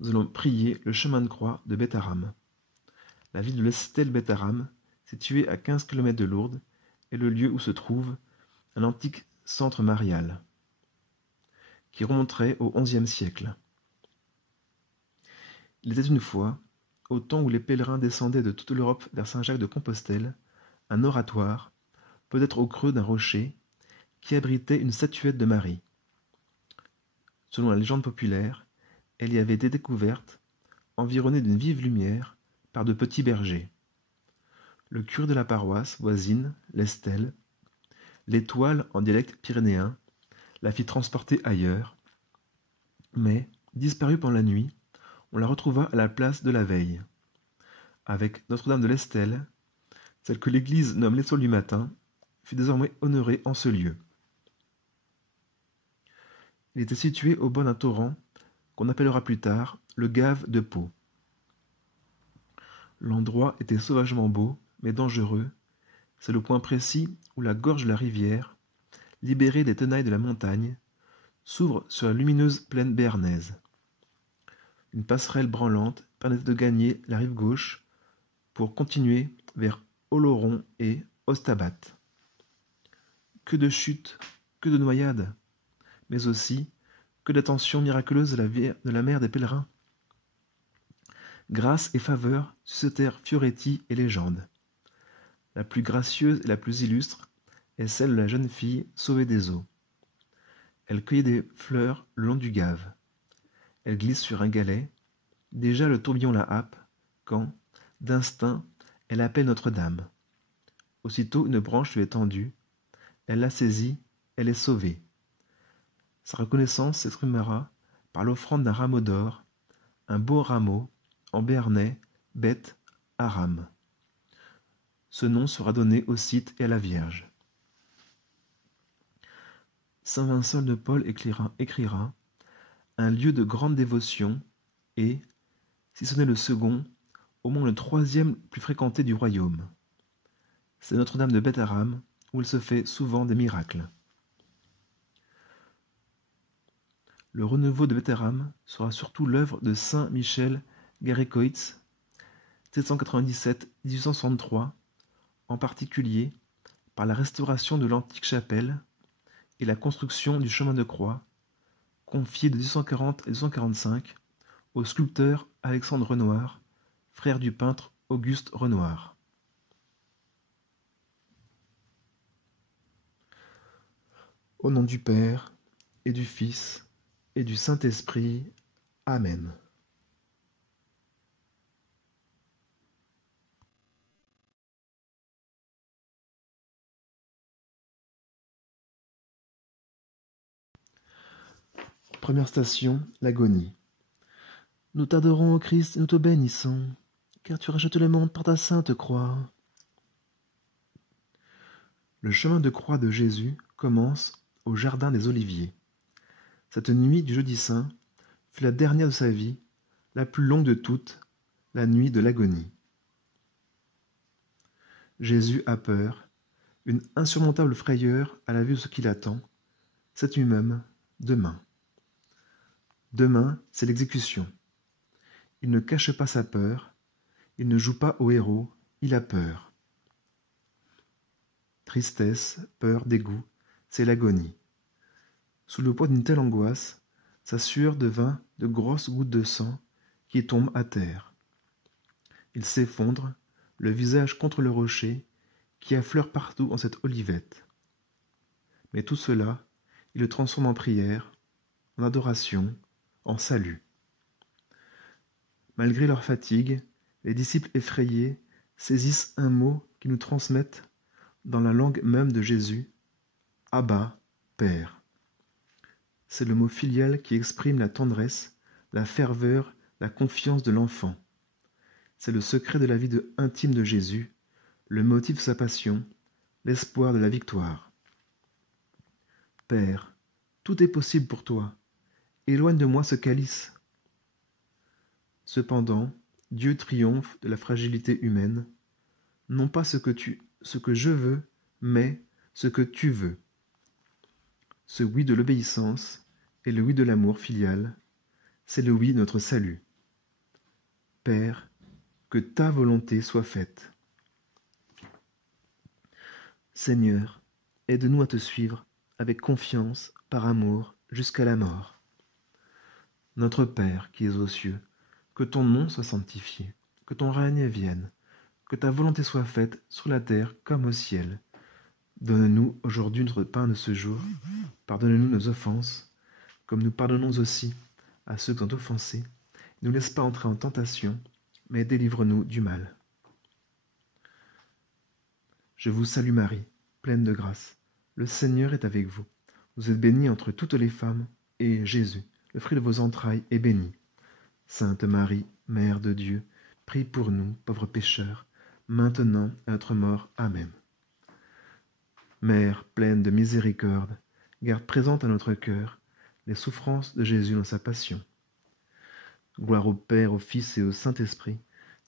nous allons prier le chemin de croix de Beth-Aram. La ville de l'Estel-Beth-Aram, située à 15 km de Lourdes, est le lieu où se trouve un antique centre marial qui remonterait au XIe siècle. Il était une fois, au temps où les pèlerins descendaient de toute l'Europe vers Saint-Jacques-de-Compostelle, un oratoire, peut-être au creux d'un rocher, qui abritait une statuette de Marie. Selon la légende populaire, elle y avait été découverte, environnée d'une vive lumière, par de petits bergers. Le curé de la paroisse voisine, l'Estel, l'Étoile en dialecte pyrénéen, la fit transporter ailleurs, mais, disparue pendant la nuit, on la retrouva à la place de la veille. Avec Notre-Dame de l'Estel, celle que l'Église nomme l'Étoile du matin, fut désormais honorée en ce lieu. Il était situé au bord d'un torrent qu'on appellera plus tard le Gave de Pau. L'endroit était sauvagement beau, mais dangereux. C'est le point précis où la gorge de la rivière, libérée des tenailles de la montagne, s'ouvre sur la lumineuse plaine béarnaise. Une passerelle branlante permettait de gagner la rive gauche pour continuer vers Oloron et Ostabat. Que de chutes, que de noyades, mais aussi que d'attention miraculeuse de la mère des pèlerins. Grâce et faveur suscitèrent Fioretti et légende. La plus gracieuse et la plus illustre est celle de la jeune fille sauvée des eaux. Elle cueillait des fleurs le long du Gave. Elle glisse sur un galet. Déjà le tourbillon la happe, quand, d'instinct, elle appelle Notre-Dame. Aussitôt une branche lui est tendue. Elle la saisit, elle est sauvée. Sa reconnaissance s'exprimera par l'offrande d'un rameau d'or, un beau rameau, en béarnais, Beth Aram. Ce nom sera donné au site et à la Vierge. Saint Vincent de Paul écrira un lieu de grande dévotion et, si ce n'est le second, au moins le troisième plus fréquenté du royaume. C'est Notre-Dame de Beth-Aram, où il se fait souvent des miracles. Le renouveau de Beth-Aram sera surtout l'œuvre de saint Michel Garécoïtz, 797-1863, en particulier par la restauration de l'antique chapelle et la construction du chemin de croix, confié de 1840 à 1845 au sculpteur Alexandre Renoir, frère du peintre Auguste Renoir. Au nom du Père, et du Fils, et du Saint-Esprit. Amen. Première station, l'agonie. Nous tarderons au Christ et nous te bénissons, car tu rachètes le monde par ta sainte croix. Le chemin de croix de Jésus commence au jardin des Oliviers. Cette nuit du jeudi saint fut la dernière de sa vie, la plus longue de toutes, la nuit de l'agonie. Jésus a peur, une insurmontable frayeur à la vue de ce qui l'attend, cette nuit même, demain. Demain, c'est l'exécution. Il ne cache pas sa peur, il ne joue pas au héros, il a peur. Tristesse, peur, dégoût, c'est l'agonie. Sous le poids d'une telle angoisse, sa sueur devint de grosses gouttes de sang qui tombent à terre. Il s'effondre, le visage contre le rocher, qui affleure partout en cette olivette. Mais tout cela, il le transforme en prière, en adoration, en salut. Malgré leur fatigue, les disciples effrayés saisissent un mot qu'ils nous transmettent dans la langue même de Jésus, Abba, Père. C'est le mot filial qui exprime la tendresse, la ferveur, la confiance de l'enfant. C'est le secret de la vie intime de Jésus, le motif de sa passion, l'espoir de la victoire. Père, tout est possible pour toi. Éloigne de moi ce calice. Cependant, Dieu triomphe de la fragilité humaine, non pas ce que je veux, mais ce que tu veux. Ce oui de l'obéissance et le oui de l'amour filial, c'est le oui de notre salut. Père, que ta volonté soit faite. Seigneur, aide-nous à te suivre avec confiance, par amour, jusqu'à la mort. Notre Père qui es aux cieux, que ton nom soit sanctifié, que ton règne vienne, que ta volonté soit faite sur la terre comme au ciel. Donne-nous aujourd'hui notre pain de ce jour. Pardonne-nous nos offenses, comme nous pardonnons aussi à ceux qui ont offensé. Ne nous laisse pas entrer en tentation, mais délivre-nous du mal. Je vous salue Marie, pleine de grâce. Le Seigneur est avec vous. Vous êtes bénie entre toutes les femmes, et Jésus, le fruit de vos entrailles, est béni. Sainte Marie, Mère de Dieu, prie pour nous, pauvres pécheurs, maintenant et à notre mort. Amen. Mère pleine de miséricorde, garde présente à notre cœur les souffrances de Jésus dans sa passion. Gloire au Père, au Fils et au Saint-Esprit,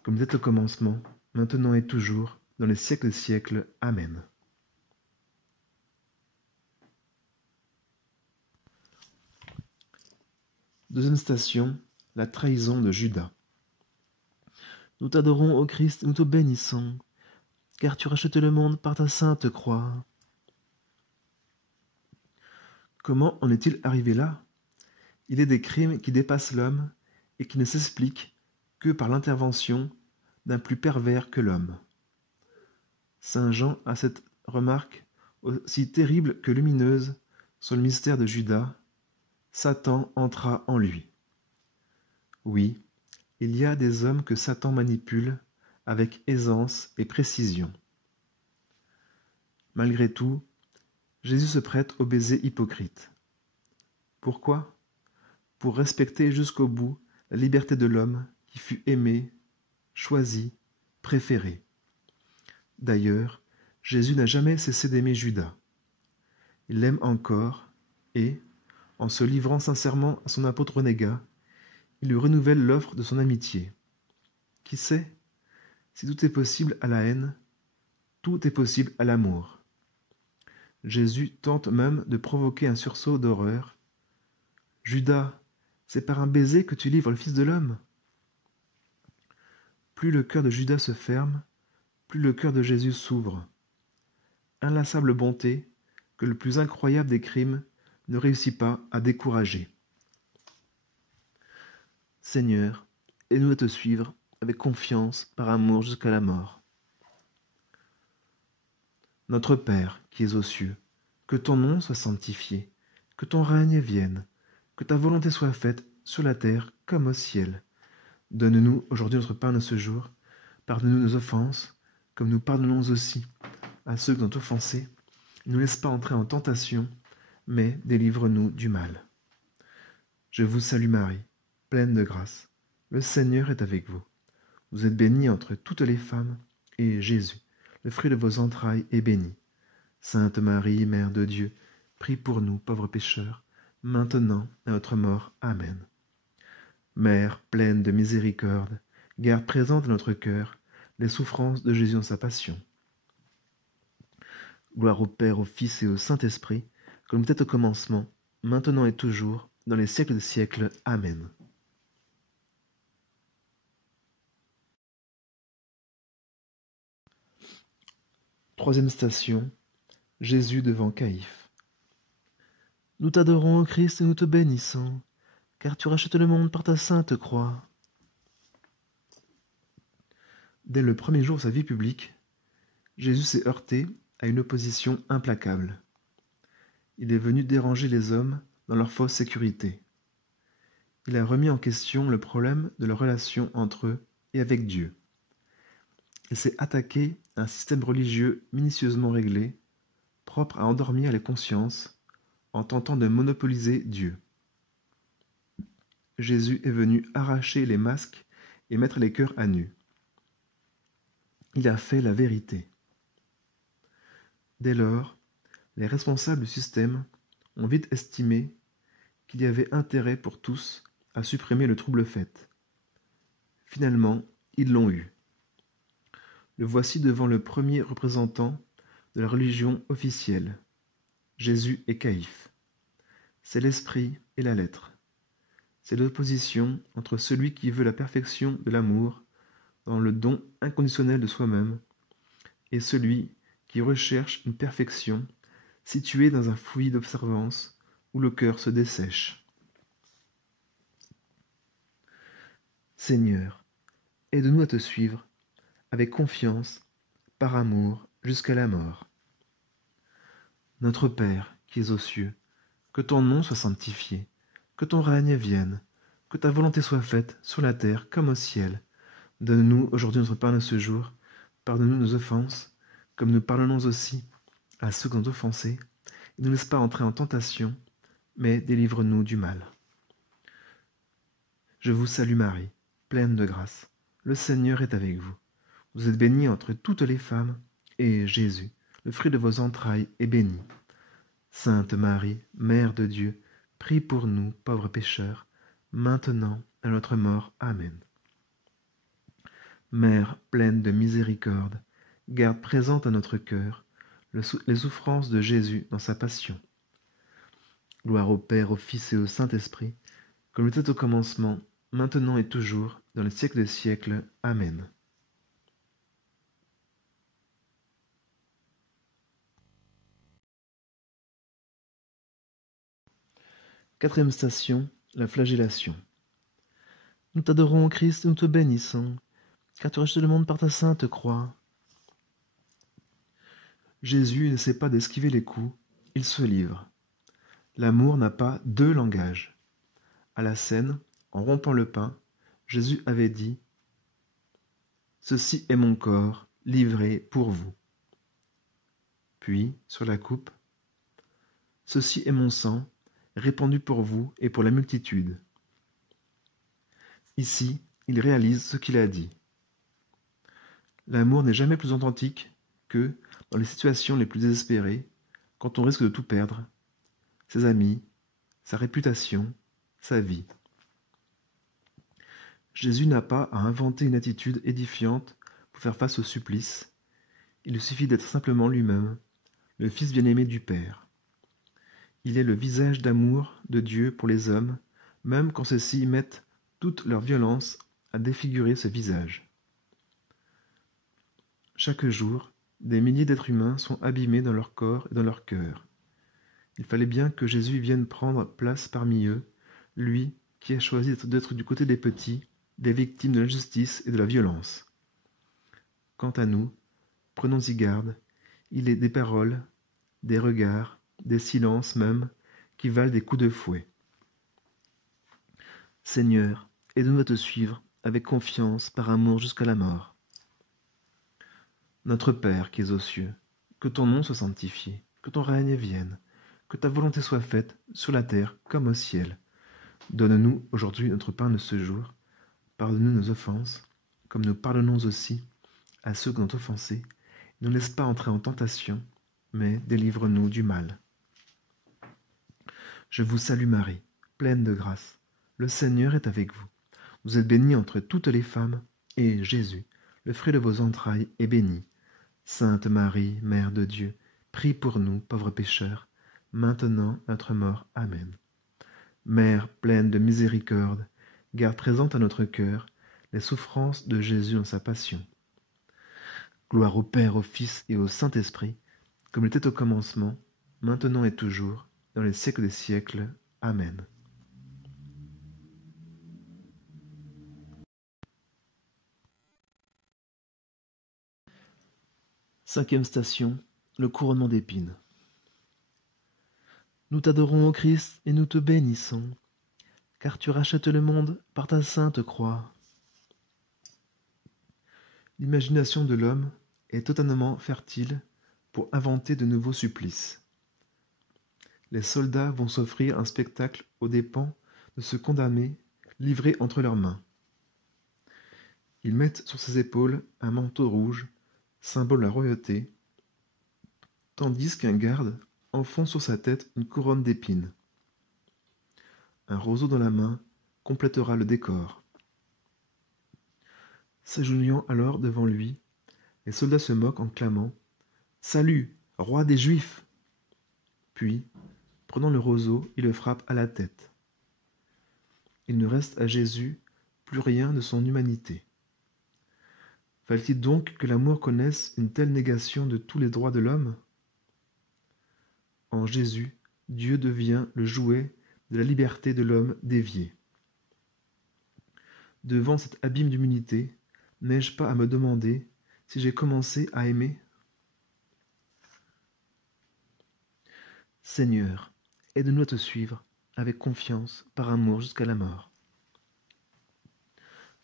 comme dès le commencement, maintenant et toujours, dans les siècles des siècles. Amen. Deuxième station, la trahison de Judas. Nous t'adorons, ô Christ, nous te bénissons, car tu rachètes le monde par ta sainte croix. Comment en est-il arrivé là? Il est des crimes qui dépassent l'homme et qui ne s'expliquent que par l'intervention d'un plus pervers que l'homme. Saint Jean a cette remarque aussi terrible que lumineuse sur le mystère de Judas. Satan entra en lui. Oui, il y a des hommes que Satan manipule avec aisance et précision. Malgré tout, Jésus se prête au baiser hypocrite. Pourquoi? Pour respecter jusqu'au bout la liberté de l'homme qui fut aimé, choisi, préféré. D'ailleurs, Jésus n'a jamais cessé d'aimer Judas. Il l'aime encore et, en se livrant sincèrement à son apôtre renégat, il lui renouvelle l'offre de son amitié. Qui sait? Si tout est possible à la haine, tout est possible à l'amour. Jésus tente même de provoquer un sursaut d'horreur. « Judas, c'est par un baiser que tu livres le Fils de l'homme ?» Plus le cœur de Judas se ferme, plus le cœur de Jésus s'ouvre. Inlassable bonté que le plus incroyable des crimes ne réussit pas à décourager. Seigneur, aide-nous à te suivre avec confiance, par amour jusqu'à la mort. Notre Père qui es aux cieux, que ton nom soit sanctifié, que ton règne vienne, que ta volonté soit faite sur la terre comme au ciel. Donne-nous aujourd'hui notre pain de ce jour. Pardonne-nous nos offenses, comme nous pardonnons aussi à ceux qui nous ont offensés. Ne nous laisse pas entrer en tentation, mais délivre-nous du mal. Je vous salue Marie, pleine de grâce. Le Seigneur est avec vous. Vous êtes bénie entre toutes les femmes, et Jésus, le fruit de vos entrailles, est béni. Sainte Marie, Mère de Dieu, prie pour nous, pauvres pécheurs, maintenant et à notre mort. Amen. Mère pleine de miséricorde, garde présente à notre cœur les souffrances de Jésus dans sa passion. Gloire au Père, au Fils et au Saint-Esprit, comme peut-être au commencement, maintenant et toujours, dans les siècles des siècles. Amen. Troisième station, Jésus devant Caïphe. Nous t'adorons, ô Christ, et nous te bénissons, car tu rachètes le monde par ta sainte croix. Dès le premier jour de sa vie publique, Jésus s'est heurté à une opposition implacable. Il est venu déranger les hommes dans leur fausse sécurité. Il a remis en question le problème de leur relation entre eux et avec Dieu. Il s'est attaqué à un système religieux minutieusement réglé, propre à endormir les consciences, en tentant de monopoliser Dieu. Jésus est venu arracher les masques et mettre les cœurs à nu. Il a fait la vérité. Dès lors, les responsables du système ont vite estimé qu'il y avait intérêt pour tous à supprimer le trouble fait. Finalement, ils l'ont eu. Le voici devant le premier représentant de la religion officielle, Jésus et Caïphe. C'est l'esprit et la lettre. c'est l'opposition entre celui qui veut la perfection de l'amour dans le don inconditionnel de soi-même et celui qui recherche une perfection située dans un fouillis d'observance où le cœur se dessèche. Seigneur, aide-nous à te suivre avec confiance, par amour, jusqu'à la mort. Notre Père, qui es aux cieux, que ton nom soit sanctifié, que ton règne vienne, que ta volonté soit faite sur la terre comme au ciel. Donne-nous aujourd'hui notre pain de ce jour. Pardonne-nous nos offenses, comme nous pardonnons aussi à ceux qui nous ont offensés. Et ne nous laisse pas entrer en tentation, mais délivre-nous du mal. Je vous salue Marie, pleine de grâce. Le Seigneur est avec vous. Vous êtes bénie entre toutes les femmes, et Jésus, le fruit de vos entrailles, est béni. Sainte Marie, Mère de Dieu, prie pour nous, pauvres pécheurs, maintenant et à notre mort. Amen. Mère pleine de miséricorde, garde présente à notre cœur les souffrances de Jésus dans sa passion. Gloire au Père, au Fils et au Saint-Esprit, comme il était au commencement, maintenant et toujours, dans les siècles des siècles. Amen. Quatrième station, la flagellation. Nous t'adorons, Christ, et nous te bénissons, car tu rachetais le monde par ta sainte croix. Jésus ne sait pas d'esquiver les coups, il se livre. L'amour n'a pas deux langages. À la scène, en rompant le pain, Jésus avait dit « Ceci est mon corps, livré pour vous ». Puis, sur la coupe, « Ceci est mon sang, répandu pour vous et pour la multitude ». Ici, il réalise ce qu'il a dit. L'amour n'est jamais plus authentique que dans les situations les plus désespérées, quand on risque de tout perdre, ses amis, sa réputation, sa vie. Jésus n'a pas à inventer une attitude édifiante pour faire face au supplice. Il lui suffit d'être simplement lui-même, le Fils bien-aimé du Père. Il est le visage d'amour de Dieu pour les hommes, même quand ceux-ci mettent toute leur violence à défigurer ce visage. Chaque jour, des milliers d'êtres humains sont abîmés dans leur corps et dans leur cœur. Il fallait bien que Jésus vienne prendre place parmi eux, lui qui a choisi d'être du côté des petits, des victimes de l'injustice et de la violence. Quant à nous, prenons-y garde, il est des paroles, des regards, des silences même, qui valent des coups de fouet. Seigneur, aide-nous à te suivre, avec confiance, par amour jusqu'à la mort. Notre Père qui es aux cieux, que ton nom soit sanctifié, que ton règne vienne, que ta volonté soit faite, sur la terre comme au ciel. Donne-nous aujourd'hui notre pain de ce jour. Pardonne-nous nos offenses, comme nous pardonnons aussi à ceux qui nous ont offensés. Ne nous laisse pas entrer en tentation, mais délivre-nous du mal. Je vous salue Marie, pleine de grâce. Le Seigneur est avec vous. Vous êtes bénie entre toutes les femmes, et Jésus, le fruit de vos entrailles, est béni. Sainte Marie, Mère de Dieu, prie pour nous, pauvres pécheurs, maintenant à notre mort. Amen. Mère pleine de miséricorde, garde présente à notre cœur les souffrances de Jésus dans sa passion. Gloire au Père, au Fils et au Saint-Esprit, comme il était au commencement, maintenant et toujours, dans les siècles des siècles. Amen. Cinquième station, le couronnement d'épines. Nous t'adorons, ô Christ, et nous te bénissons, car tu rachètes le monde par ta sainte croix. L'imagination de l'homme est totalement fertile pour inventer de nouveaux supplices. Les soldats vont s'offrir un spectacle aux dépens de ce condamné livré entre leurs mains. Ils mettent sur ses épaules un manteau rouge, symbole de la royauté, tandis qu'un garde enfonce sur sa tête une couronne d'épines. Un roseau dans la main complétera le décor. S'agenouillant alors devant lui, les soldats se moquent en clamant « Salut, roi des Juifs !» Puis, prenant le roseau, ils le frappent à la tête. il ne reste à Jésus plus rien de son humanité. Fallait-il donc que l'amour connaisse une telle négation de tous les droits de l'homme? En Jésus, Dieu devient le jouet de la liberté de l'homme dévié. Devant cet abîme d'humilité, n'ai-je pas à me demander si j'ai commencé à aimer? Seigneur, aide-nous à te suivre avec confiance, par amour jusqu'à la mort.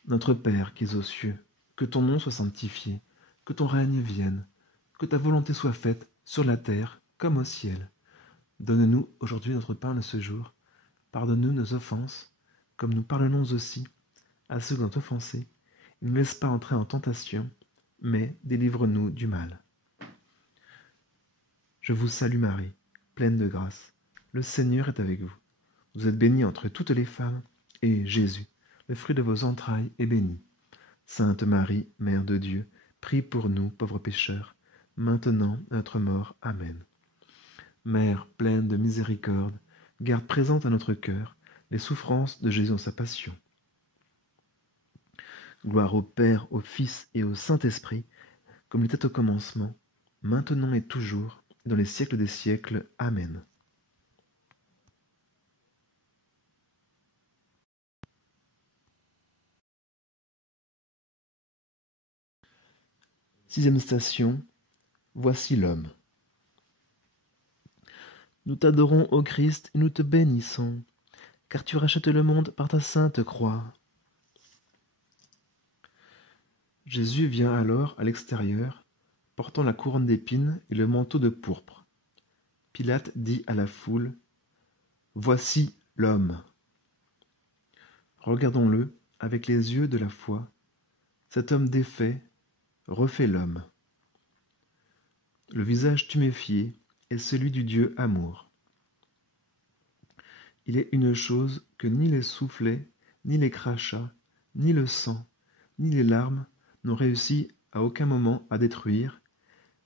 Notre Père qui es aux cieux, que ton nom soit sanctifié, que ton règne vienne, que ta volonté soit faite sur la terre comme au ciel. Donne-nous aujourd'hui notre pain de ce jour. Pardonne-nous nos offenses, comme nous pardonnons aussi à ceux qui nous ont offensés. Et ne nous laisse pas entrer en tentation, mais délivre-nous du mal. Je vous salue Marie, pleine de grâce. Le Seigneur est avec vous. Vous êtes bénie entre toutes les femmes, et Jésus, le fruit de vos entrailles, est béni. Sainte Marie, Mère de Dieu, prie pour nous, pauvres pécheurs, maintenant et à notre mort. Amen. Mère pleine de miséricorde, garde présente à notre cœur les souffrances de Jésus en sa passion. Gloire au Père, au Fils et au Saint-Esprit, comme il était au commencement, maintenant et toujours, et dans les siècles des siècles. Amen. Sixième station, voici l'homme. Nous t'adorons, ô Christ, et nous te bénissons, car tu rachètes le monde par ta sainte croix. Jésus vient alors à l'extérieur, portant la couronne d'épines et le manteau de pourpre. Pilate dit à la foule, « Voici l'homme !» Regardons-le avec les yeux de la foi. Cet homme défait refait l'homme. Le visage tuméfié est celui du Dieu amour. Il est une chose que ni les soufflets, ni les crachats, ni le sang, ni les larmes n'ont réussi à aucun moment à détruire,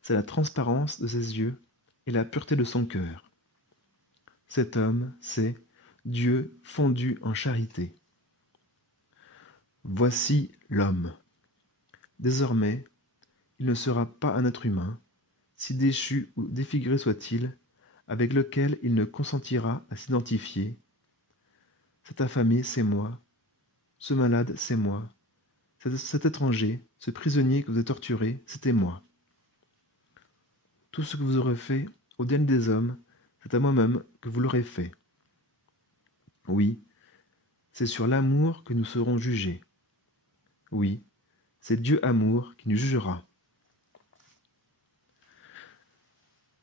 c'est la transparence de ses yeux et la pureté de son cœur. Cet homme, c'est Dieu fondu en charité. Voici l'homme. Désormais, il ne sera pas un être humain, si déchu ou défiguré soit-il, avec lequel il ne consentira à s'identifier. Cet affamé, c'est moi. Ce malade, c'est moi. Cet étranger, ce prisonnier que vous avez torturé, c'était moi. Tout ce que vous aurez fait au dernier des hommes, c'est à moi-même que vous l'aurez fait. Oui, c'est sur l'amour que nous serons jugés. Oui, c'est Dieu amour qui nous jugera.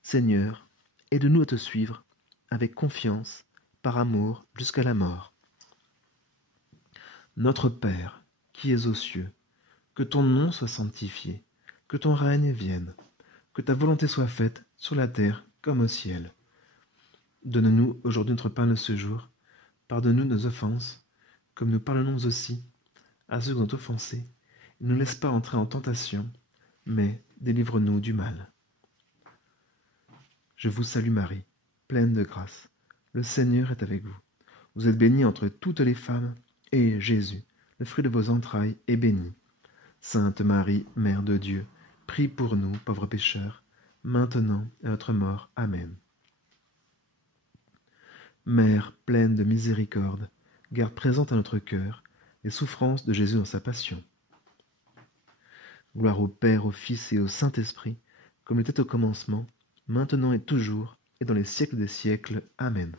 Seigneur, aide-nous à te suivre avec confiance, par amour jusqu'à la mort. Notre Père, qui es aux cieux, que ton nom soit sanctifié, que ton règne vienne, que ta volonté soit faite sur la terre comme au ciel. Donne-nous aujourd'hui notre pain de ce jour. Pardonne-nous nos offenses, comme nous pardonnons aussi à ceux qui nous ont offensés. Ne nous laisse pas entrer en tentation, mais délivre-nous du mal. Je vous salue Marie, pleine de grâce. Le Seigneur est avec vous. Vous êtes bénie entre toutes les femmes, et Jésus, le fruit de vos entrailles, est béni. Sainte Marie, Mère de Dieu, prie pour nous, pauvres pécheurs, maintenant et à notre mort. Amen. Mère pleine de miséricorde, garde présente à notre cœur les souffrances de Jésus dans sa passion. Gloire au Père, au Fils et au Saint-Esprit, comme il était au commencement, maintenant et toujours, et dans les siècles des siècles. Amen.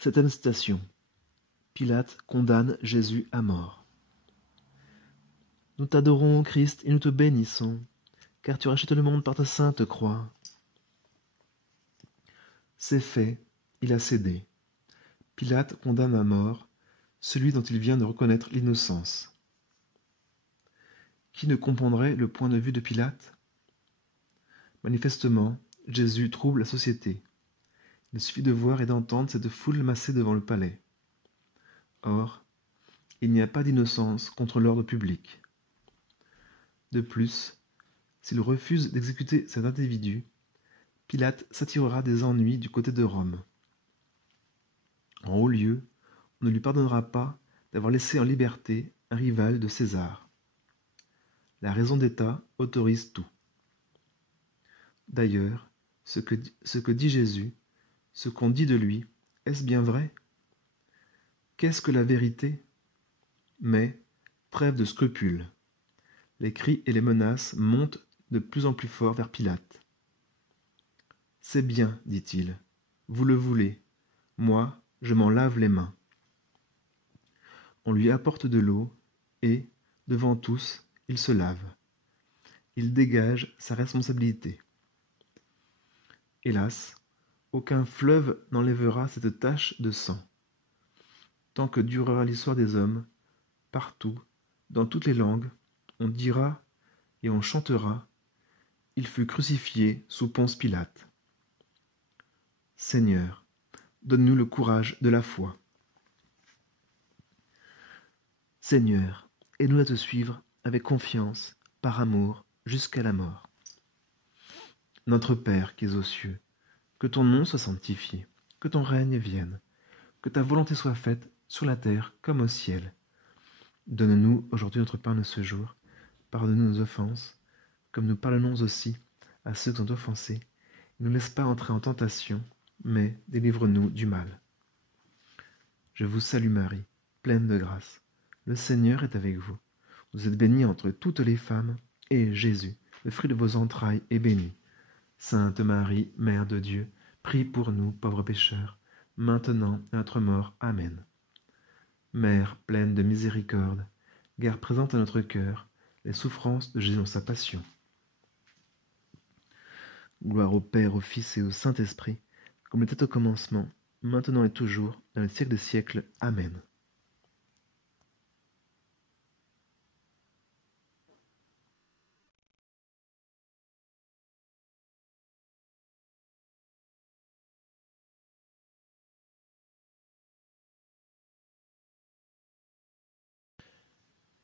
Septième station. Pilate condamne Jésus à mort. Nous t'adorons, Christ, et nous te bénissons, car tu rachètes le monde par ta sainte croix. C'est fait, il a cédé. Pilate condamne à mort celui dont il vient de reconnaître l'innocence. Qui ne comprendrait le point de vue de Pilate? Manifestement, Jésus trouble la société. Il suffit de voir et d'entendre cette foule massée devant le palais. Or, Il n'y a pas d'innocence contre l'ordre public. De plus, s'il refuse d'exécuter cet individu, Pilate s'attirera des ennuis du côté de Rome. En haut lieu, on ne lui pardonnera pas d'avoir laissé en liberté un rival de César. La raison d'État autorise tout. D'ailleurs, ce que dit Jésus, ce qu'on dit de lui, est-ce bien vrai? Qu'est-ce que la vérité? Mais, trêve de scrupules. Les cris et les menaces montent de plus en plus fort vers Pilate. C'est bien, dit-il, vous le voulez, moi, je m'en lave les mains. On lui apporte de l'eau, et, devant tous, il se lave. Il dégage sa responsabilité. Hélas, aucun fleuve n'enlèvera cette tache de sang. Tant que durera l'histoire des hommes, partout, dans toutes les langues, on dira et on chantera « Il fut crucifié sous Ponce Pilate ». Seigneur, donne-nous le courage de la foi. Seigneur, aide-nous à te suivre avec confiance, par amour, jusqu'à la mort. Notre Père qui es aux cieux, que ton nom soit sanctifié, que ton règne vienne, que ta volonté soit faite sur la terre comme au ciel. Donne-nous aujourd'hui notre pain de ce jour. Pardonne-nous nos offenses, comme nous pardonnons aussi à ceux qui sont offensés. Ne nous laisse pas entrer en tentation, mais délivre-nous du mal. Je vous salue Marie, pleine de grâce. Le Seigneur est avec vous. Vous êtes bénie entre toutes les femmes, et Jésus, le fruit de vos entrailles, est béni. Sainte Marie, Mère de Dieu, prie pour nous, pauvres pécheurs, maintenant et à notre mort. Amen. Mère pleine de miséricorde, garde présente à notre cœur les souffrances de Jésus dans sa passion. Gloire au Père, au Fils et au Saint-Esprit, comme il était au commencement, maintenant et toujours, dans les siècles des siècles. Amen.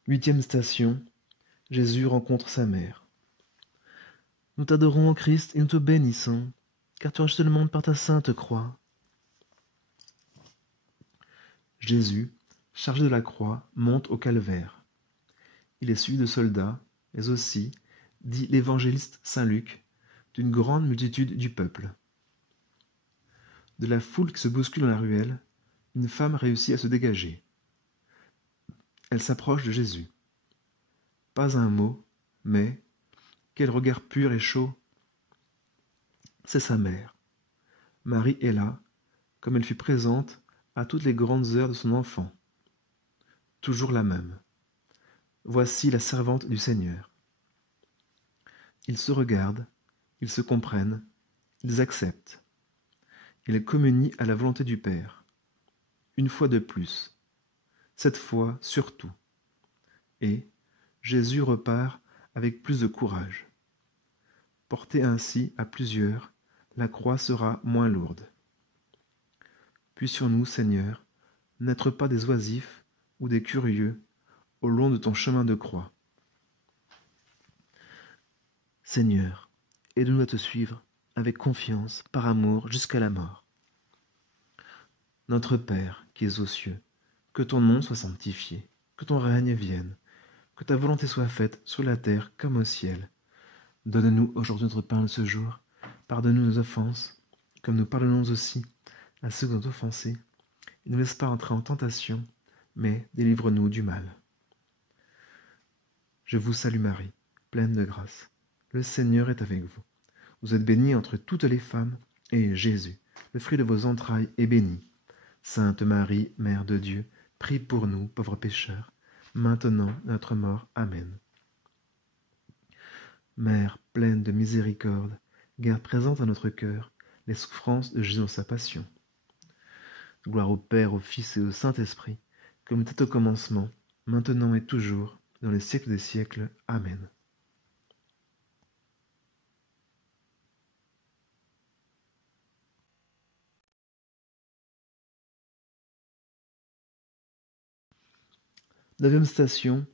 Huitième station, Jésus rencontre sa mère. Nous t'adorons, ô Christ, et nous te bénissons, car tu as racheté le monde par ta sainte croix. Jésus, chargé de la croix, monte au calvaire. Il est suivi de soldats, mais aussi, dit l'évangéliste saint Luc, d'une grande multitude du peuple. De la foule qui se bouscule dans la ruelle, une femme réussit à se dégager. Elle s'approche de Jésus. Pas un mot, mais quel regard pur et chaud! C'est sa mère. Marie est là, comme elle fut présente à toutes les grandes heures de son enfant. Toujours la même. Voici la servante du Seigneur. Ils se regardent, ils se comprennent, ils acceptent. Ils communient à la volonté du Père. Une fois de plus. Cette fois surtout. Et Jésus repart avec plus de courage. Portée ainsi à plusieurs, la croix sera moins lourde. Puissions-nous, Seigneur, n'être pas des oisifs ou des curieux au long de ton chemin de croix. Seigneur, aide-nous à te suivre avec confiance, par amour, jusqu'à la mort. Notre Père, qui es aux cieux, que ton nom soit sanctifié, que ton règne vienne, que ta volonté soit faite sur la terre comme au ciel. Donne-nous aujourd'hui notre pain de ce jour. Pardonne-nous nos offenses, comme nous pardonnons aussi à ceux qui nous ont offensés. Et ne laisse pas entrer en tentation, mais délivre-nous du mal. Je vous salue Marie, pleine de grâce. Le Seigneur est avec vous. Vous êtes bénie entre toutes les femmes, et Jésus, le fruit de vos entrailles, est béni. Sainte Marie, Mère de Dieu, prie pour nous, pauvres pécheurs, maintenant et à notre mort. Amen. Mère pleine de miséricorde, garde présente à notre cœur les souffrances de Jésus dans sa passion. Gloire au Père, au Fils et au Saint-Esprit, comme il était au commencement, maintenant et toujours, dans les siècles des siècles. Amen. Neuvième station,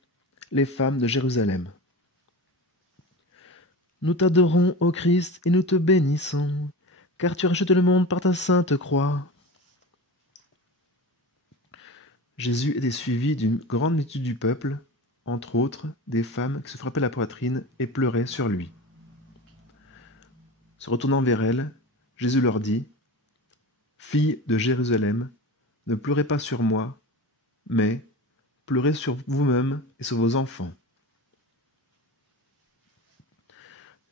les femmes de Jérusalem. Nous t'adorons, ô Christ, et nous te bénissons, car tu rachètes le monde par ta sainte croix. Jésus était suivi d'une grande multitude du peuple, entre autres des femmes qui se frappaient la poitrine et pleuraient sur lui. Se retournant vers elles, Jésus leur dit : « Filles de Jérusalem, ne pleurez pas sur moi, mais pleurez sur vous-mêmes et sur vos enfants. »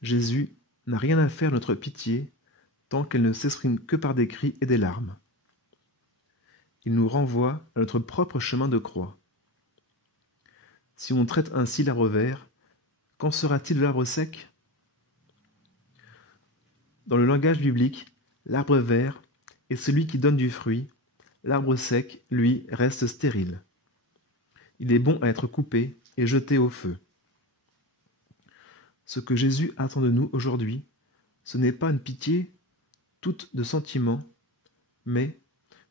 Jésus n'a rien à faire de notre pitié tant qu'elle ne s'exprime que par des cris et des larmes. Il nous renvoie à notre propre chemin de croix. Si on traite ainsi l'arbre vert, qu'en sera-t-il de l'arbre sec ? Dans le langage biblique, l'arbre vert est celui qui donne du fruit, l'arbre sec, lui, reste stérile. Il est bon à être coupé et jeté au feu. Ce que Jésus attend de nous aujourd'hui, ce n'est pas une pitié toute de sentiments, mais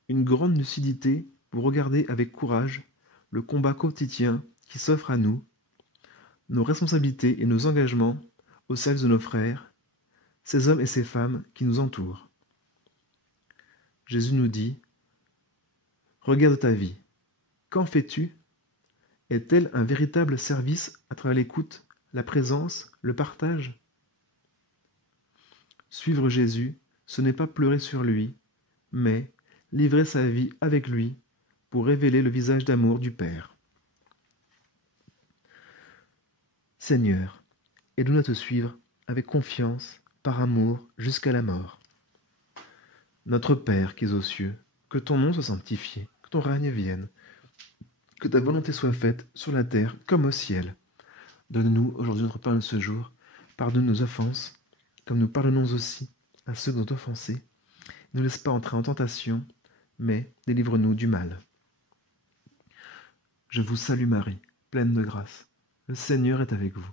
une grande lucidité pour regarder avec courage le combat quotidien qui s'offre à nous, nos responsabilités et nos engagements au service de nos frères, ces hommes et ces femmes qui nous entourent. Jésus nous dit : « Regarde ta vie. Qu'en fais-tu ? Est-elle un véritable service à travers l'écoute, la présence, le partage ? Suivre Jésus, ce n'est pas pleurer sur lui, mais livrer sa vie avec lui pour révéler le visage d'amour du Père. Seigneur, aide-nous à te suivre avec confiance, par amour, jusqu'à la mort. Notre Père qui es aux cieux, que ton nom soit sanctifié, que ton règne vienne, que ta volonté soit faite sur la terre comme au ciel. Donne-nous aujourd'hui notre pain de ce jour. Pardonne nos offenses, comme nous pardonnons aussi à ceux qui nous ont offensés. Ne nous laisse pas entrer en tentation, mais délivre-nous du mal. Je vous salue Marie, pleine de grâce. Le Seigneur est avec vous.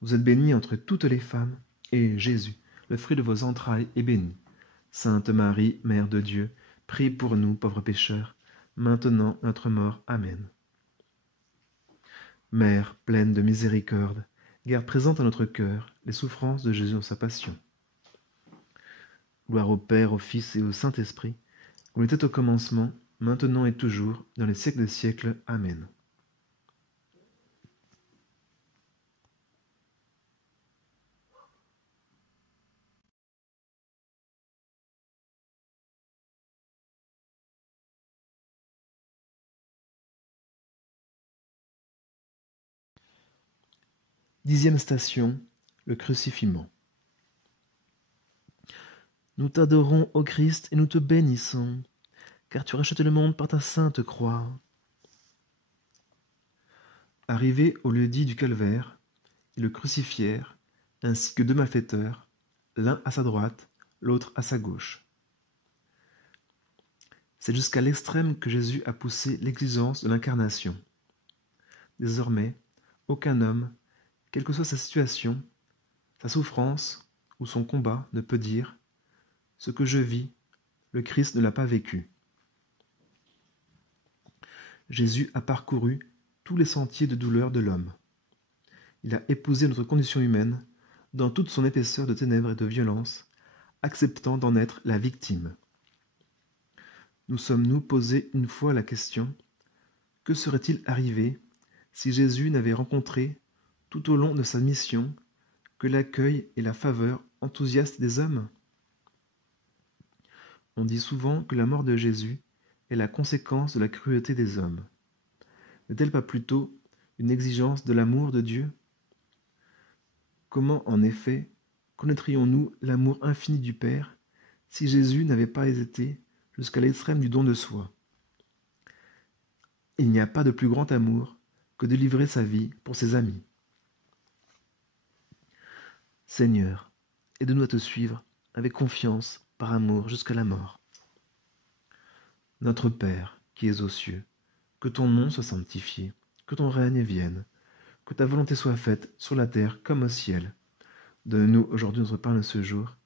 Vous êtes bénie entre toutes les femmes, et Jésus, le fruit de vos entrailles, est béni. Sainte Marie, Mère de Dieu, prie pour nous, pauvres pécheurs, maintenant et à notre mort. Amen. Mère pleine de miséricorde, garde présente à notre cœur les souffrances de Jésus dans sa passion. Gloire au Père, au Fils et au Saint-Esprit, comme il était au commencement, maintenant et toujours, dans les siècles des siècles. Amen. Dixième station, le crucifiement. Nous t'adorons, ô Christ, et nous te bénissons, car tu rachètes le monde par ta sainte croix. Arrivés au lieu-dit du calvaire, ils le crucifièrent, ainsi que deux malfaiteurs, l'un à sa droite, l'autre à sa gauche. C'est jusqu'à l'extrême que Jésus a poussé l'exigence de l'incarnation. Désormais, aucun homme, quelle que soit sa situation, sa souffrance ou son combat, ne peut dire « Ce que je vis, le Christ ne l'a pas vécu ». Jésus a parcouru tous les sentiers de douleur de l'homme. Il a épousé notre condition humaine dans toute son épaisseur de ténèbres et de violence, acceptant d'en être la victime. Nous sommes-nous posé une fois la question : que serait-il arrivé si Jésus n'avait rencontré, tout au long de sa mission, que l'accueil et la faveur enthousiastes des hommes ? On dit souvent que la mort de Jésus est la conséquence de la cruauté des hommes. N'est-elle pas plutôt une exigence de l'amour de Dieu ? Comment, en effet, connaîtrions-nous l'amour infini du Père si Jésus n'avait pas été jusqu'à l'extrême du don de soi ? Il n'y a pas de plus grand amour que de livrer sa vie pour ses amis. Seigneur, aide-nous à te suivre avec confiance, par amour, jusqu'à la mort. Notre Père, qui es aux cieux, que ton nom soit sanctifié, que ton règne vienne, que ta volonté soit faite sur la terre comme au ciel. Donne-nous aujourd'hui notre pain de ce jour.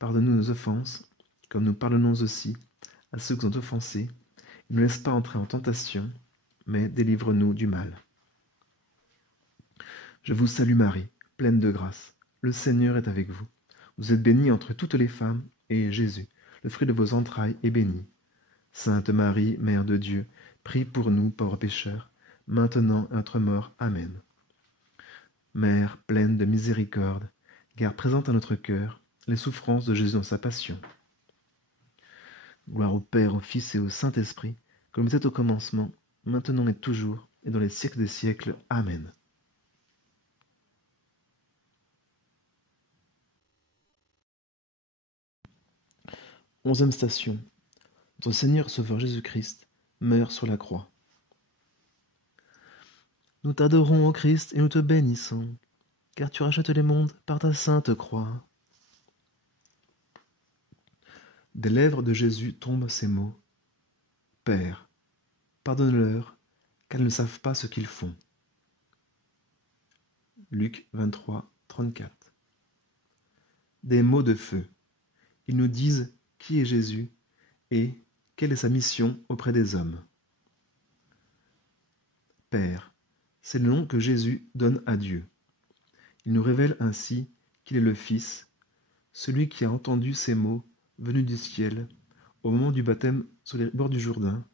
Pardonne-nous nos offenses, comme nous pardonnons aussi à ceux qui nous ont offensés. Ne nous laisse pas entrer en tentation, mais délivre-nous du mal. Je vous salue Marie, pleine de grâce. Le Seigneur est avec vous. Vous êtes bénie entre toutes les femmes, et Jésus, le fruit de vos entrailles, est béni. Sainte Marie, Mère de Dieu, prie pour nous pauvres pécheurs, maintenant et à notre mort. Amen. Mère pleine de miséricorde, garde présente à notre cœur les souffrances de Jésus dans sa passion. Gloire au Père, au Fils et au Saint-Esprit, comme c'était au commencement, maintenant et toujours, et dans les siècles des siècles. Amen. Onzième station. Notre Seigneur Sauveur Jésus-Christ meurt sur la croix. Nous t'adorons, ô Christ, et nous te bénissons, car tu rachètes les mondes par ta sainte croix. Des lèvres de Jésus tombent ces mots. Père, pardonne-leur, car ils ne savent pas ce qu'ils font. Luc 23, 34. Des mots de feu. Ils nous disent qui est Jésus et quelle est sa mission auprès des hommes. Père, c'est le nom que Jésus donne à Dieu. Il nous révèle ainsi qu'il est le Fils, celui qui a entendu ces mots venus du ciel au moment du baptême sur les bords du Jourdain.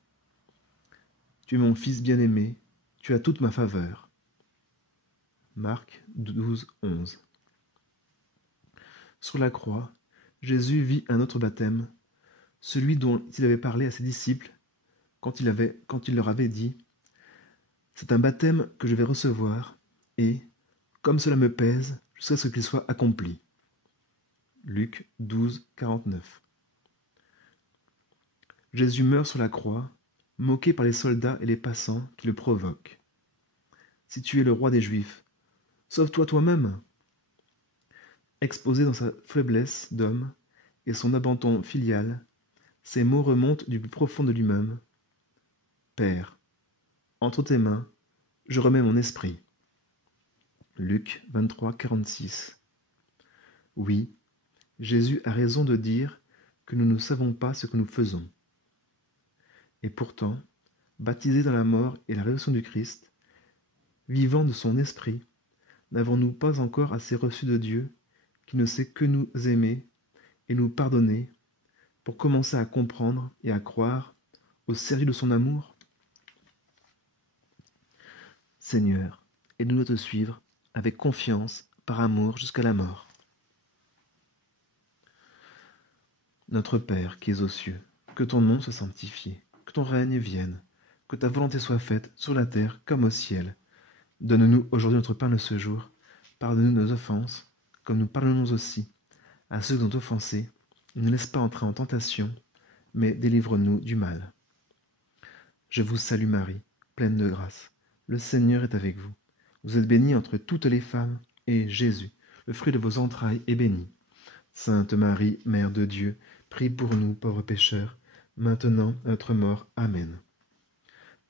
Tu es mon Fils bien-aimé, tu as toute ma faveur. Marc 12, 11. Sur la croix, Jésus vit un autre baptême, celui dont il avait parlé à ses disciples quand il leur avait dit « C'est un baptême que je vais recevoir, et, comme cela me pèse, jusqu'à ce qu'il soit accompli. » Luc 12, 49. Jésus meurt sur la croix, moqué par les soldats et les passants qui le provoquent. « Si tu es le roi des Juifs, sauve-toi toi-même !» Exposé dans sa faiblesse d'homme et son abandon filial, ces mots remontent du plus profond de lui-même. « Père, entre tes mains, je remets mon esprit. » Luc 23, 46. Oui, Jésus a raison de dire que nous ne savons pas ce que nous faisons. Et pourtant, baptisés dans la mort et la résurrection du Christ, vivant de son esprit, n'avons-nous pas encore assez reçu de Dieu qui ne sait que nous aimer et nous pardonner pour commencer à comprendre et à croire au sérieux de son amour? Seigneur, aide-nous à te suivre avec confiance, par amour jusqu'à la mort. Notre Père qui es aux cieux, que ton nom soit sanctifié, que ton règne vienne, que ta volonté soit faite sur la terre comme au ciel. Donne-nous aujourd'hui notre pain de ce jour. Pardonne-nous nos offenses, comme nous pardonnons aussi à ceux qui nous ont offensés. Ne nous laisse pas entrer en tentation, mais délivre-nous du mal. Je vous salue Marie, pleine de grâce. Le Seigneur est avec vous. Vous êtes bénie entre toutes les femmes, et Jésus, le fruit de vos entrailles, est béni. Sainte Marie, Mère de Dieu, prie pour nous pauvres pécheurs, maintenant à notre mort. Amen.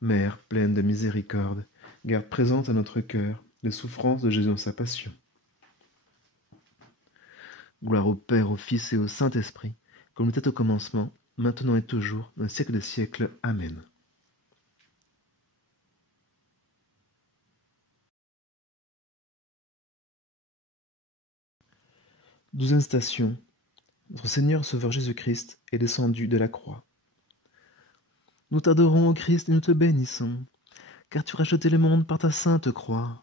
Mère pleine de miséricorde, garde présente à notre cœur les souffrances de Jésus dans sa passion. Gloire au Père, au Fils et au Saint-Esprit, comme il était au commencement, maintenant et toujours, dans les siècles des siècles. Amen. Douzième station. Notre Seigneur Sauveur Jésus-Christ est descendu de la croix. Nous t'adorons, ô Christ, et nous te bénissons, car tu rachetais le monde par ta sainte croix.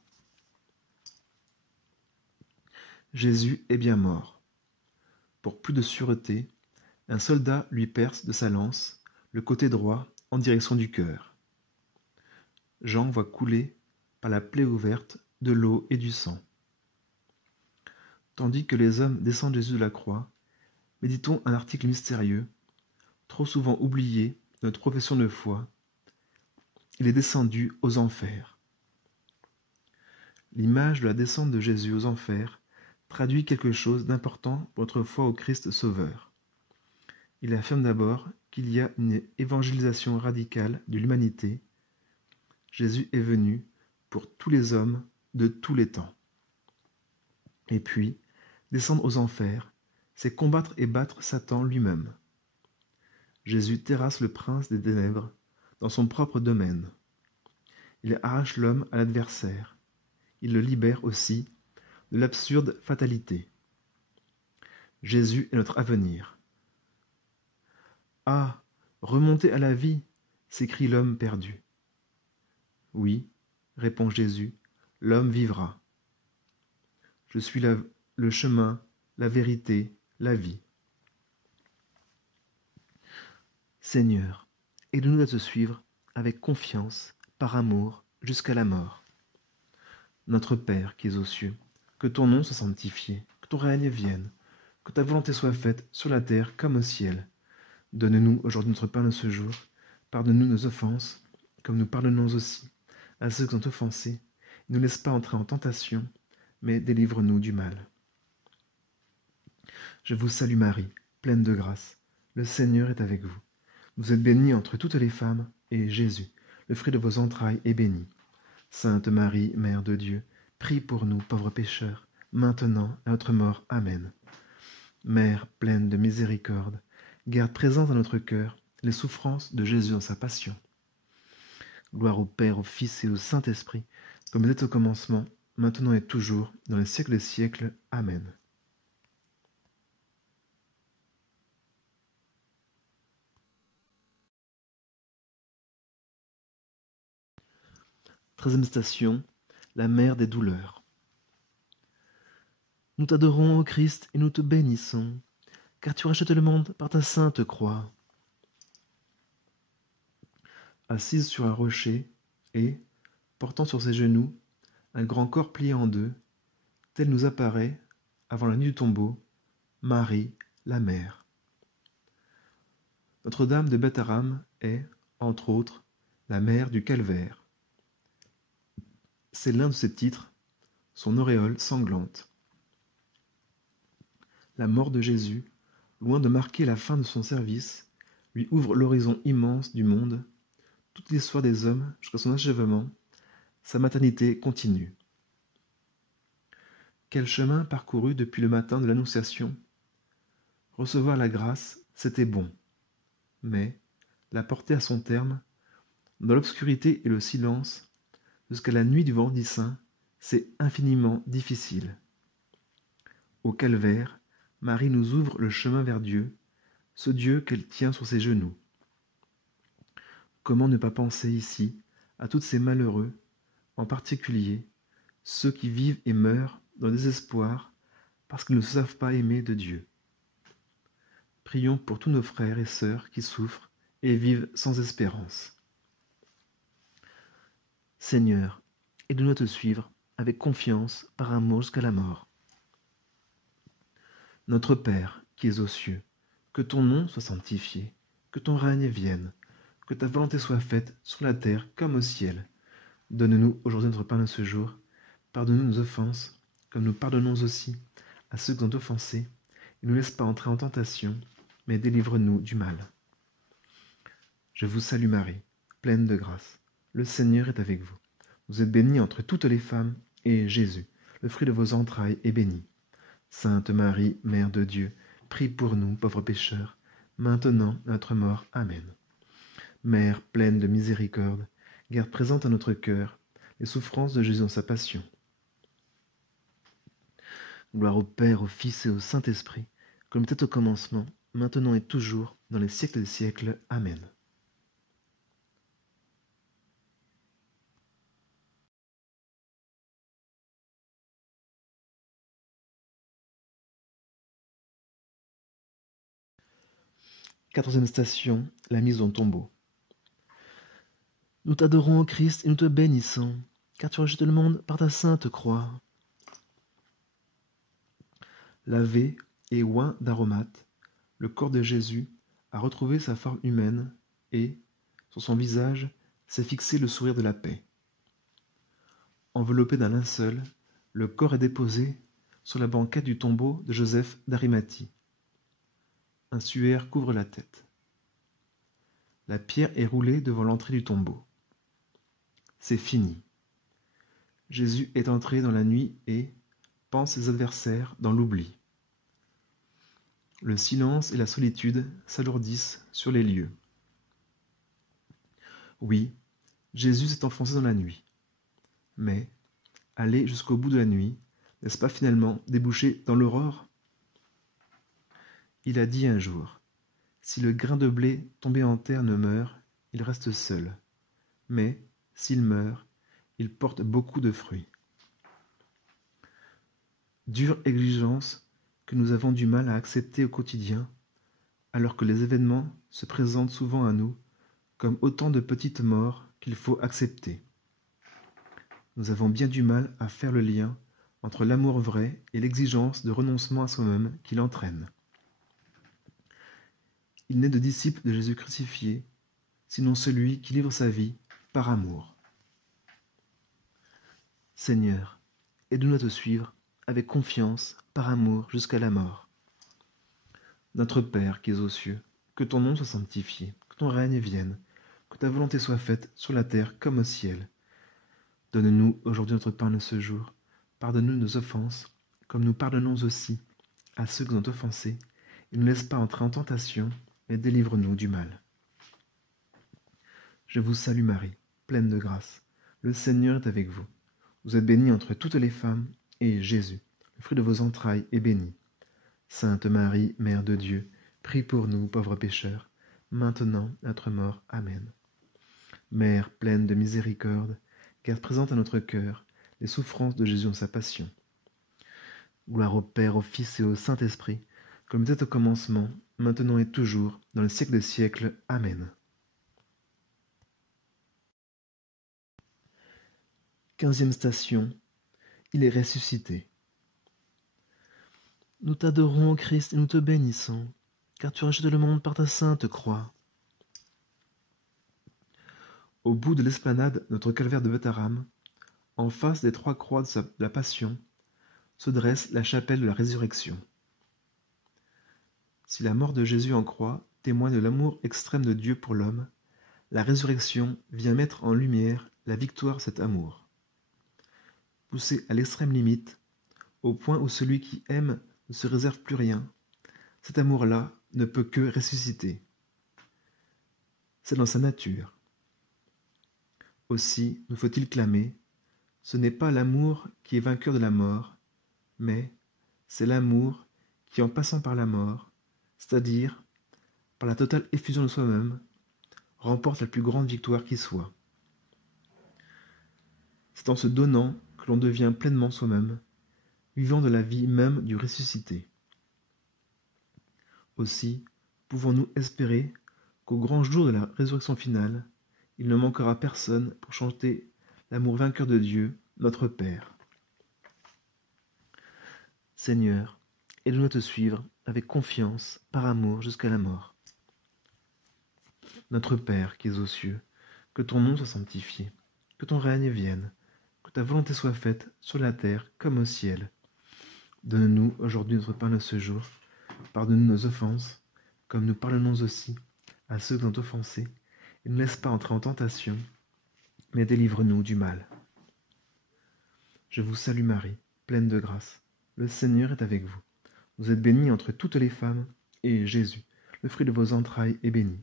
Jésus est bien mort. Pour plus de sûreté, un soldat lui perce de sa lance le côté droit en direction du cœur. Jean voit couler, par la plaie ouverte, de l'eau et du sang. Tandis que les hommes descendent Jésus de la croix, méditons un article mystérieux, trop souvent oublié de notre profession de foi. Il est descendu aux enfers. L'image de la descente de Jésus aux enfers traduit quelque chose d'important pour notre foi au Christ Sauveur. Il affirme d'abord qu'il y a une évangélisation radicale de l'humanité. Jésus est venu pour tous les hommes de tous les temps. Et puis, descendre aux enfers, c'est combattre et battre Satan lui-même. Jésus terrasse le prince des ténèbres dans son propre domaine. il arrache l'homme à l'adversaire. Il le libère aussi de l'absurde fatalité. Jésus est notre avenir. Ah, remonter à la vie, s'écrie l'homme perdu. Oui, répond Jésus, l'homme vivra. Je suis le chemin, la vérité, la vie. Seigneur, aide-nous à te suivre avec confiance, par amour, jusqu'à la mort. Notre Père qui es aux cieux, que ton nom soit sanctifié, que ton règne vienne, que ta volonté soit faite sur la terre comme au ciel. Donne-nous aujourd'hui notre pain de ce jour. Pardonne-nous nos offenses, comme nous pardonnons aussi à ceux qui ont offensés. Ne nous laisse pas entrer en tentation, mais délivre-nous du mal. Je vous salue Marie, pleine de grâce. Le Seigneur est avec vous. Vous êtes bénie entre toutes les femmes, et Jésus, le fruit de vos entrailles, est béni. Sainte Marie, Mère de Dieu, prie pour nous pauvres pécheurs, maintenant et à notre mort. Amen. Mère pleine de miséricorde, garde présente à notre cœur les souffrances de Jésus dans sa passion. Gloire au Père, au Fils et au Saint-Esprit, comme il était au commencement, maintenant et toujours, dans les siècles des siècles. Amen. Treizième station, la mère des douleurs. Nous t'adorons, ô Christ, et nous te bénissons, car tu rachètes le monde par ta sainte croix. Assise sur un rocher, et, portant sur ses genoux, un grand corps plié en deux, telle nous apparaît, avant la nuit du tombeau, Marie, la mère. Notre-Dame de Betharam est, entre autres, la mère du calvaire. C'est l'un de ses titres, son auréole sanglante. La mort de Jésus, loin de marquer la fin de son service, lui ouvre l'horizon immense du monde, toute l'histoire des hommes jusqu'à son achèvement, sa maternité continue. Quel chemin parcouru depuis le matin de l'Annonciation. Recevoir la grâce, c'était bon, mais la porter à son terme, dans l'obscurité et le silence, jusqu'à la nuit du vendredi saint, c'est infiniment difficile. Au calvaire, Marie nous ouvre le chemin vers Dieu, ce Dieu qu'elle tient sur ses genoux. Comment ne pas penser ici à tous ces malheureux, en particulier ceux qui vivent et meurent dans le désespoir parce qu'ils ne savent pas aimer de Dieu. Prions pour tous nos frères et sœurs qui souffrent et vivent sans espérance. Seigneur, aide-nous à te suivre avec confiance par amour jusqu'à la mort. Notre Père qui es aux cieux, que ton nom soit sanctifié, que ton règne vienne, que ta volonté soit faite sur la terre comme au ciel. Donne-nous aujourd'hui notre pain de ce jour. Pardonne-nous nos offenses, comme nous pardonnons aussi à ceux qui ont offensé. Et ne nous laisse pas entrer en tentation, mais délivre-nous du mal. Je vous salue Marie, pleine de grâce. Le Seigneur est avec vous. Vous êtes bénie entre toutes les femmes, et Jésus, le fruit de vos entrailles, est béni. Sainte Marie, Mère de Dieu, prie pour nous, pauvres pécheurs, maintenant et à notre mort. Amen. Mère pleine de miséricorde, garde présente à notre cœur les souffrances de Jésus dans sa passion. Gloire au Père, au Fils et au Saint-Esprit, comme il était au commencement, maintenant et toujours, dans les siècles des siècles. Amen. Quatorzième station, la mise en tombeau. Nous t'adorons, ô Christ, et nous te bénissons, car tu rachètes le monde par ta sainte croix. Lavé et oint d'aromates, le corps de Jésus a retrouvé sa forme humaine et, sur son visage, s'est fixé le sourire de la paix. Enveloppé d'un linceul, le corps est déposé sur la banquette du tombeau de Joseph d'Arimathie. Un suaire couvre la tête. La pierre est roulée devant l'entrée du tombeau. C'est fini. Jésus est entré dans la nuit et, pense ses adversaires dans l'oubli. Le silence et la solitude s'alourdissent sur les lieux. Oui, Jésus s'est enfoncé dans la nuit. Mais, aller jusqu'au bout de la nuit, n'est-ce pas finalement déboucher dans l'aurore? Il a dit un jour, « Si le grain de blé tombé en terre ne meurt, il reste seul. Mais, s'il meurt, il porte beaucoup de fruits. » Dure exigence que nous avons du mal à accepter au quotidien, alors que les événements se présentent souvent à nous comme autant de petites morts qu'il faut accepter. Nous avons bien du mal à faire le lien entre l'amour vrai et l'exigence de renoncement à soi-même qu'il entraîne. Il n'est de disciple de Jésus crucifié, sinon celui qui livre sa vie par amour. Seigneur, aide-nous à te suivre avec confiance, par amour, jusqu'à la mort. Notre Père qui es aux cieux, que ton nom soit sanctifié, que ton règne vienne, que ta volonté soit faite sur la terre comme au ciel. Donne-nous aujourd'hui notre pain de ce jour. Pardonne-nous nos offenses, comme nous pardonnons aussi à ceux qui nous ont offensés, et ne nous laisse pas entrer en tentation, mais délivre-nous du mal. Je vous salue Marie, pleine de grâce. Le Seigneur est avec vous. Vous êtes bénie entre toutes les femmes, et Jésus, le fruit de vos entrailles, est béni. Sainte Marie, Mère de Dieu, prie pour nous, pauvres pécheurs, maintenant et à notre mort. Amen. Mère pleine de miséricorde, garde présente à notre cœur les souffrances de Jésus en sa passion. Gloire au Père, au Fils et au Saint-Esprit, comme il était au commencement, maintenant et toujours, dans le siècle des siècles. Amen. 15e station. Il est ressuscité. Nous t'adorons, ô Christ, et nous te bénissons, car tu rachètes le monde par ta sainte croix. Au bout de l'esplanade de notre calvaire de Bétharram, en face des 3 croix de la Passion, se dresse la chapelle de la Résurrection. Si la mort de Jésus en croix témoigne de l'amour extrême de Dieu pour l'homme, la résurrection vient mettre en lumière la victoire de cet amour. Poussé à l'extrême limite, au point où celui qui aime ne se réserve plus rien, cet amour-là ne peut que ressusciter. C'est dans sa nature. Aussi nous faut-il clamer, ce n'est pas l'amour qui est vainqueur de la mort, mais c'est l'amour qui, en passant par la mort, c'est-à-dire par la totale effusion de soi-même, remporte la plus grande victoire qui soit. C'est en se donnant que l'on devient pleinement soi-même, vivant de la vie même du ressuscité. Aussi, pouvons-nous espérer qu'au grand jour de la résurrection finale, il ne manquera personne pour chanter l'amour vainqueur de Dieu, notre Père. Seigneur, aide-nous à te suivre avec confiance, par amour jusqu'à la mort. Notre Père qui es aux cieux, que ton nom soit sanctifié, que ton règne vienne, que ta volonté soit faite sur la terre comme au ciel. Donne-nous aujourd'hui notre pain de ce jour. Pardonne-nous nos offenses, comme nous pardonnons aussi à ceux qui nous ont offensés, et ne laisse pas entrer en tentation, mais délivre-nous du mal. Je vous salue Marie, pleine de grâce. Le Seigneur est avec vous. Vous êtes bénie entre toutes les femmes, et Jésus, le fruit de vos entrailles, est béni.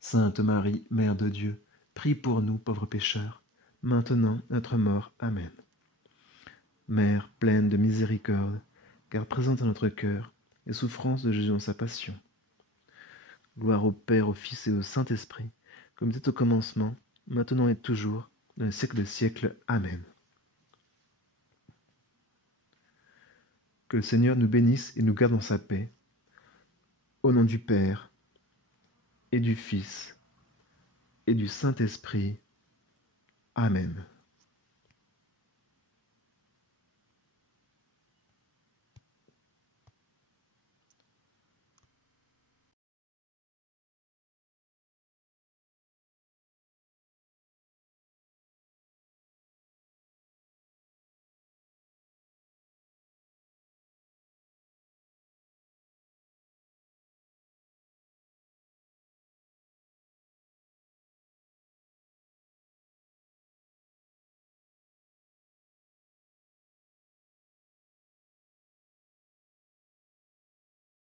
Sainte Marie, Mère de Dieu, prie pour nous pauvres pécheurs, maintenant et à notre mort. Amen. Mère pleine de miséricorde, garde présente à notre cœur les souffrances de Jésus en sa passion. Gloire au Père, au Fils et au Saint-Esprit, comme c'était au commencement, maintenant et toujours, dans les siècles des siècles. Amen. Que le Seigneur nous bénisse et nous garde dans sa paix. Au nom du Père, et du Fils, et du Saint-Esprit. Amen.